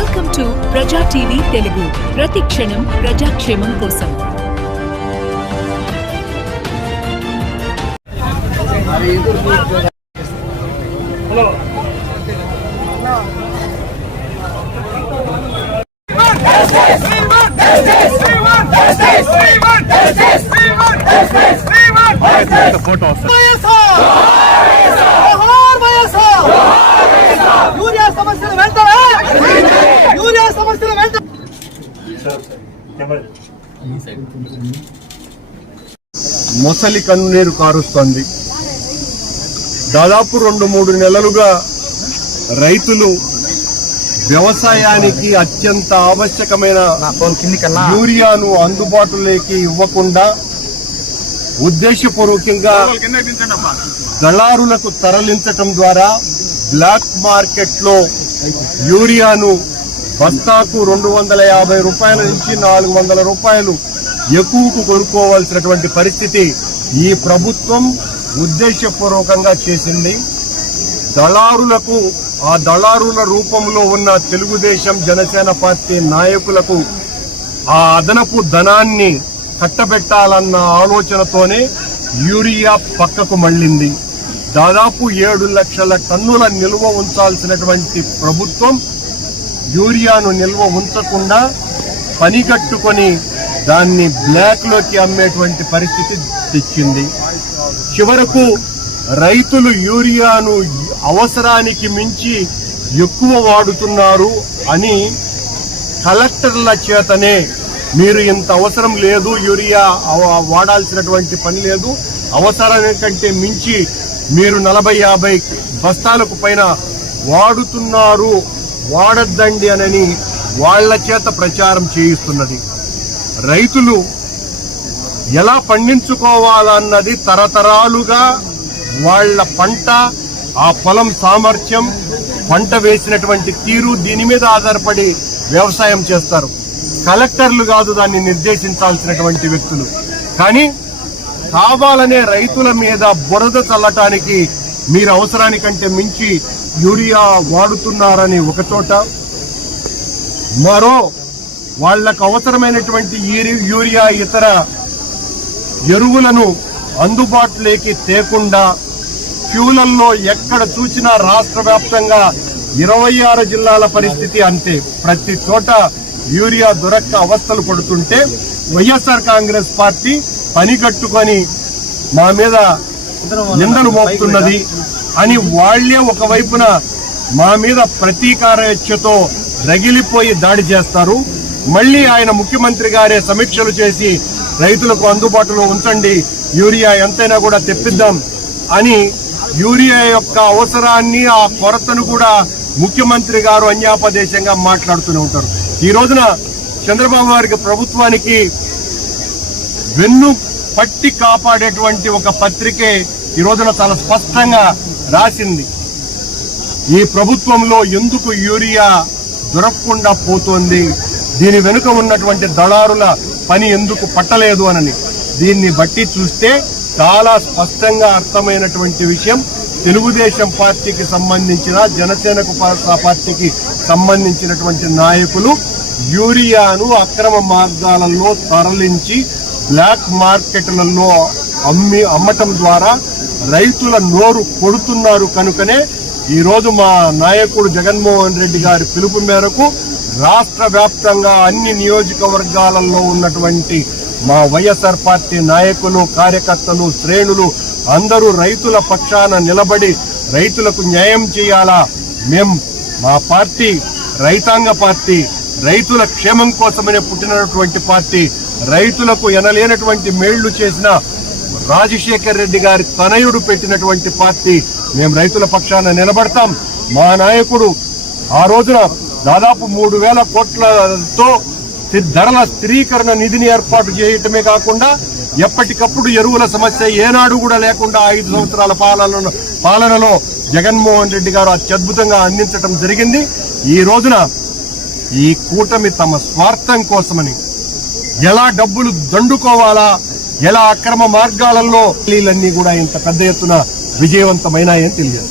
Welcome to ప్రజా TV Telugu. ప్రతి క్షణం ప్రజాక్షేమం కోసం. మొసలి కన్నీరు కారుస్తోంది. దాదాపు 2-3 నెలలుగా రైతులు వ్యవసాయానికి అత్యంత ఆవశ్యకమైన యూరియాను అందుబాటులోకి ఇవ్వకుండా ఉద్దేశపూర్వకంగా దళారులకు తరలించటం ద్వారా బ్లాక్ మార్కెట్లో యూరియాను బస్తాకు 250 రూపాయల నుంచి 400 రూపాయలు ఎక్కువకు కొనుక్కోవాల్సినటువంటి పరిస్థితి ఈ ప్రభుత్వం ఉద్దేశపూర్వకంగా చేసింది. దళారులకు, ఆ దళారుల రూపంలో ఉన్న తెలుగుదేశం జనసేన పార్టీ నాయకులకు ఆ అదనపు ధనాన్ని కట్టబెట్టాలన్న ఆలోచనతోనే యూరియా పక్కకు మళ్లింది. దాదాపు 7 లక్షల టన్నుల నిల్వ ఉంచాల్సినటువంటి ప్రభుత్వం యూరియాను నిల్వ ఉంచకుండా పనిగట్టుకొని దాన్ని బ్లాక్ లోకి అమ్మేటువంటి పరిస్థితి తెచ్చింది. చివరకు రైతులు యూరియాను అవసరానికి మించి ఎక్కువ వాడుతున్నారు అని కలెక్టర్ల చేతనే మీరు ఇంత అవసరం లేదు, యూరియా వాడాల్సినటువంటి పని లేదు, అవసరానికంటే మించి మీరు 40-50 బస్తాలకు పైన వాడుతున్నారు, వాడద్దండి అని వాళ్ల చేత ప్రచారం చేయిస్తున్నది. రైతులు ఎలా పండించుకోవాలన్నది తరతరాలుగా వాళ్ల పంట, ఆ పొలం సామర్థ్యం, పంట వేసినటువంటి తీరు, దీని మీద ఆధారపడి వ్యవసాయం చేస్తారు. కలెక్టర్లు కాదు దాన్ని నిర్దేశించాల్సినటువంటి వ్యక్తులు. కానీ కావాలనే రైతుల మీద బురద చల్లటానికి మీరు అవసరానికంటే మించి యూరియా వాడుతున్నారని ఒకచోట, మరో వాళ్లకు అవసరమైనటువంటి యూరియా ఇతర ఎరువులను అందుబాటులోకి తేకుండా క్యూలల్లో ఎక్కడ చూసినా రాష్ట్ర వ్యాప్తంగా 26 జిల్లాల పరిస్థితి అంతే. ప్రతి చోట యూరియా దొరక్క అవస్థలు పడుతుంటే వైఎస్ఆర్ కాంగ్రెస్ పార్టీ పనిగట్టుకొని మా మీద నిందలు మోపుతున్నది అని వాళ్లే ఒకవైపున మా మీద ప్రతీకారేచ్ఛతో రగిలిపోయి దాడి చేస్తారు. మళ్లీ ఆయన ముఖ్యమంత్రి గారే సమీక్షలు చేసి రైతులకు అందుబాటులో ఉంచండి, యూరియా ఎంతైనా కూడా తెప్పిద్దాం అని యూరియా యొక్క అవసరాన్ని, ఆ కొరతను కూడా ముఖ్యమంత్రి గారు అన్యాపదేశంగా మాట్లాడుతూనే ఉంటారు. ఈ రోజున చంద్రబాబు గారికి, ప్రభుత్వానికి వెన్ను పట్టి కాపాడేటువంటి ఒక పత్రికే ఈ రోజున చాలా స్పష్టంగా రాసింది. ఈ ప్రభుత్వంలో ఎందుకు యూరియా దొరకకుండా పోతోంది, దీని వెనుక ఉన్నటువంటి దళారుల పని ఎందుకు పట్టలేదు అని. దీన్ని బట్టి చూస్తే చాలా స్పష్టంగా అర్థమైనటువంటి విషయం, తెలుగుదేశం పార్టీకి సంబంధించిన, జనసేనకు పార్టీకి సంబంధించినటువంటి నాయకులు యూరియాను అక్రమ మార్గాలలో తరలించి బ్లాక్ మార్కెట్లలో అమ్మటం ద్వారా రైతుల నోరు కొడుతున్నారు. కనుకనే ఈ రోజు మా నాయకుడు జగన్మోహన్ రెడ్డి గారి పిలుపు మేరకు రాష్ట్ర వ్యాప్తంగా అన్ని నియోజకవర్గాలలో ఉన్నటువంటి మా వైఎస్ఆర్ పార్టీ నాయకులు, కార్యకర్తలు, శ్రేణులు అందరూ రైతుల పక్షాన నిలబడి రైతులకు న్యాయం చేయాలా. మా పార్టీ రైతాంగ పార్టీ, రైతుల క్షేమం కోసమనే పుట్టినటువంటి పార్టీ, రైతులకు ఎనలేనటువంటి మేళ్లు చేసిన రాజశేఖర్ రెడ్డి గారి తనయుడు పెట్టినటువంటి పార్టీ. మేము రైతుల పక్షాన నిలబడతాం. మా నాయకుడు ఆ రోజున దాదాపు 3,000 కోట్లతో ధరల స్థిరీకరణ నిధిని ఏర్పాటు చేయటమే కాకుండా ఎప్పటికప్పుడు ఎరువుల సమస్య ఏనాడు కూడా లేకుండా 5 సంవత్సరాల పాలనలో జగన్మోహన్ రెడ్డి గారు అత్యద్భుతంగా అందించడం జరిగింది. ఈ రోజున ఈ కూటమి తమ స్వార్థం కోసమని ఎలా డబ్బులు దండుకోవాలా, ఎలా అక్రమ మార్గాలలో నీళ్ళన్నీ కూడా ఇంత పెద్ద ఎత్తున విజయవంతమైనాయని తెలియదు.